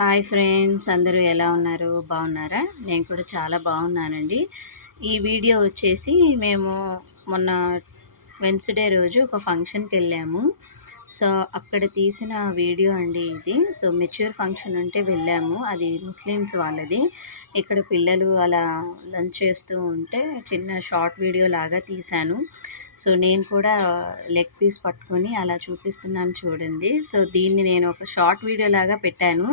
Hi friends, అందరూ ఎలా ఉన్నారు? బాగున్నారా? నేను కూడా చాలా బాగున్నానండి. ఈ వీడియో వచ్చేసి మేము మొన్న వెన్స్‌డే రోజు ఒక ఫంక్షన్‌కి వెళ్ళాము. సో, అక్కడ తీసిన వీడియో అండి ఇది. సో, మెచ్యూర్ ఫంక్షన్ ఉంటే వెళ్ళాము. అది ముస్లిమ్స్ వాళ్ళది. ఇక్కడ పిల్లలు అలా లంచ్ చేస్తూ ఉంటే చిన్న షార్ట్ వీడియో లాగా తీశాను. సో, నేను కూడా లెగ్ పీస్ పట్టుకొని అలా చూపిస్తున్నాను చూడండి. సో, దీన్ని నేను ఒక షార్ట్ వీడియో లాగా పెట్టాను.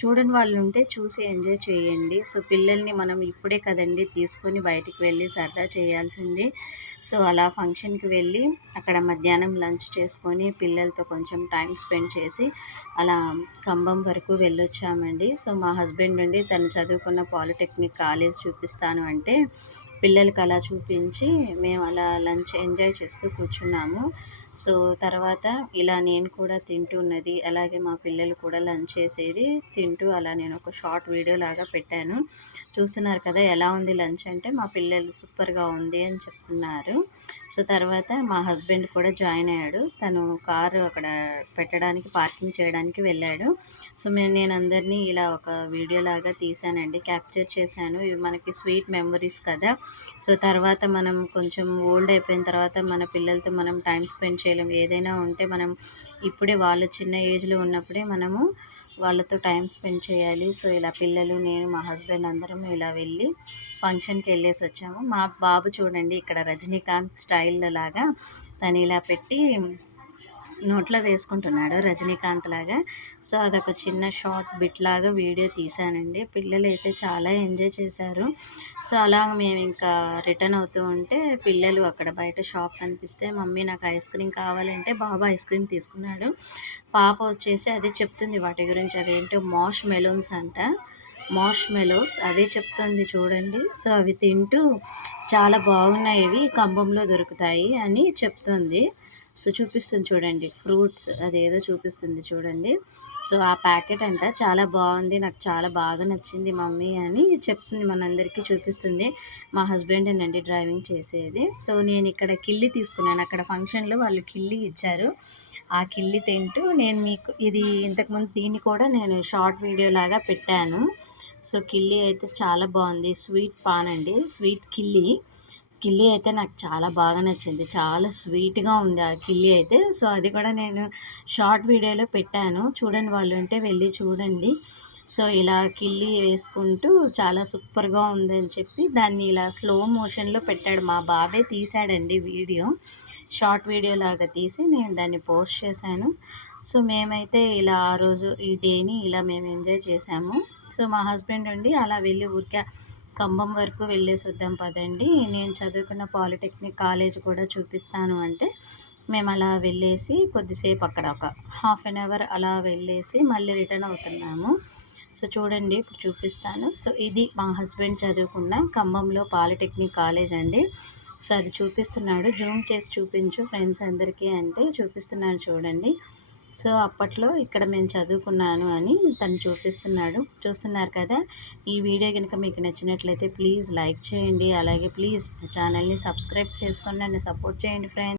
చూడని వాళ్ళు ఉంటే చూసి ఎంజాయ్ చేయండి. సో, పిల్లల్ని మనం ఇప్పుడే కదండీ తీసుకొని బయటికి వెళ్ళి సరదా చేయాల్సింది. సో, అలా ఫంక్షన్‌కి వెళ్ళి అక్కడ మధ్యాహ్నం లంచ్ చేసుకొని పిల్లలతో కొంచెం టైం స్పెండ్ చేసి అలా ఖమ్మం వరకు వెళ్ళొచ్చామండి. సో, మా హస్బెండ్ అండి తను చదువుకున్న పాలిటెక్నిక్ కాలేజ్ చూపిస్తాను అంటే పిల్లలకి అలా చూపించి మేము అలా లంచ్ ఎంజాయ్ చేస్తూ కూర్చున్నాము. సో, తర్వాత ఇలా నేను కూడా తింటున్నది, అలాగే మా పిల్లలు కూడా లంచ్ చేసేది తింటూ అలా నేను ఒక షార్ట్ వీడియో లాగా పెట్టాను. చూస్తున్నారు కదా ఎలా ఉంది లంచ్ అంటే మా పిల్లలు సూపర్‌గా ఉంది అని చెప్తున్నారు. సో, తర్వాత మా హస్బెండ్ కూడా జాయిన్ అయ్యాడు. తను కారు అక్కడ పెట్టడానికి పార్కింగ్ చేయడానికి వెళ్ళాడు. సో, నేను అందరినీ ఇలా ఒక వీడియో లాగా తీశానండి. క్యాప్చర్ చేశాను. ఇవి మనకి స్వీట్ మెమోరీస్ కదా! సో, తర్వాత మనం కొంచెం ఓల్డ్ అయిపోయిన తర్వాత మన పిల్లలతో మనం టైం స్పెండ్ చేయలేం. ఏదైనా ఉంటే మనం ఇప్పుడే వాళ్ళు చిన్న ఏజ్‌లో ఉన్నప్పుడే మనము వాళ్ళతో టైం స్పెండ్ చేయాలి. సో, ఇలా పిల్లలు, నేను, మా హస్బెండ్ అందరం ఇలా వెళ్ళి ఫంక్షన్‌కి వెళ్ళేసొచ్చాము. మా బాబు చూడండి ఇక్కడ రజనీకాంత్ స్టైల్‌లో లాగా తను ఇలా పెట్టి నోట్లో వేసుకుంటున్నాడు రజనీకాంత్ లాగా. సో, అదొక చిన్న షార్ట్ బిట్ లాగా వీడియో తీశానండి. పిల్లలైతే చాలా ఎంజాయ్ చేశారు. సో, అలా మేమింకా రిటర్న్ అవుతూ ఉంటే పిల్లలు అక్కడ బయట షాప్ కనిపిస్తే మమ్మీ నాకు ఐస్ క్రీమ్ కావాలంటే బాబు ఐస్ క్రీమ్ తీసుకున్నాడు. పాప వచ్చేసి అదే చెప్తుంది వాటి గురించి. అవేంటో మాష్ మెలోన్స్ అంట. మాష్ మెలోస్ అదే చెప్తుంది చూడండి. సో, అవి తింటూ చాలా బాగున్నాయి, ఇవి ఖమ్మంలో దొరుకుతాయి అని చెప్తుంది. సో, చూపిస్తుంది చూడండి ఫ్రూట్స్ అదేదో చూపిస్తుంది చూడండి. సో, ఆ ప్యాకెట్ అంట చాలా బాగుంది, నాకు చాలా బాగా నచ్చింది మమ్మీ అని చెప్తుంది, మనందరికీ చూపిస్తుంది. మా హస్బెండేనండి డ్రైవింగ్ చేసేది. సో, నేను ఇక్కడ కిల్లి తీసుకున్నాను. అక్కడ ఫంక్షన్‌లో వాళ్ళు కిల్లి ఇచ్చారు. ఆ కిల్లి తింటూ నేను మీకు ఇది ఇంతకుముందు దీన్ని కూడా నేను షార్ట్ వీడియో లాగా పెట్టాను. సో, కిల్లి అయితే చాలా బాగుంది. స్వీట్ పాన్ అండి, స్వీట్ కిల్లి. కిల్లీ అయితే నాకు చాలా బాగా నచ్చింది. చాలా స్వీట్‌గా ఉంది ఆ కిల్లీ అయితే. సో, అది కూడా నేను షార్ట్ వీడియోలో పెట్టాను. చూడని వాళ్ళు ఉంటే వెళ్ళి చూడండి. సో, ఇలా కిల్లీ వేసుకుంటూ చాలా సూపర్‌గా ఉందని చెప్పి దాన్ని ఇలా స్లో మోషన్‌లో పెట్టాడు. మా బాబే తీశాడండి వీడియో. షార్ట్ వీడియోలాగా తీసి నేను దాన్ని పోస్ట్ చేశాను. సో, మేమైతే ఇలా ఆ రోజు ఈ డేని ఇలా మేము ఎంజాయ్ చేశాము. సో, మా హస్బెండ్ ఉండి అలా వెళ్ళి ఊరికే ఖమ్మం వరకు వెళ్ళేసొద్దాం పదండి, నేను చదువుకున్న పాలిటెక్నిక్ కాలేజ్ కూడా చూపిస్తాను అంటే మేము అలా వెళ్ళేసి కొద్దిసేపు అక్కడ ఒక హాఫ్ అన్ అవర్ అలా వెళ్ళేసి మళ్ళీ రిటర్న్ అవుతున్నాము. సో, చూడండి ఇప్పుడు చూపిస్తాను. సో, ఇది మా హస్బెండ్ చదువుకున్న ఖమ్మంలో పాలిటెక్నిక్ కాలేజ్ అండి. సో, అది చూపిస్తున్నాడు. జూమ్ చేసి చూపించు ఫ్రెండ్స్ అందరికీ అంటే చూపిస్తున్నాను చూడండి. సో, అప్పట్లో ఇక్కడ మేము చదువుకున్నాను అని తను చూపిస్తున్నాడు. చూస్తున్నారు కదా! ఈ వీడియో గనుక మీకు నచ్చినట్లయితే ప్లీజ్ లైక్ చేయండి. అలాగే ప్లీజ్ నా ఛానల్‌ని సబ్స్క్రైబ్ చేసుకొని నన్ను సపోర్ట్ చేయండి ఫ్రెండ్స్.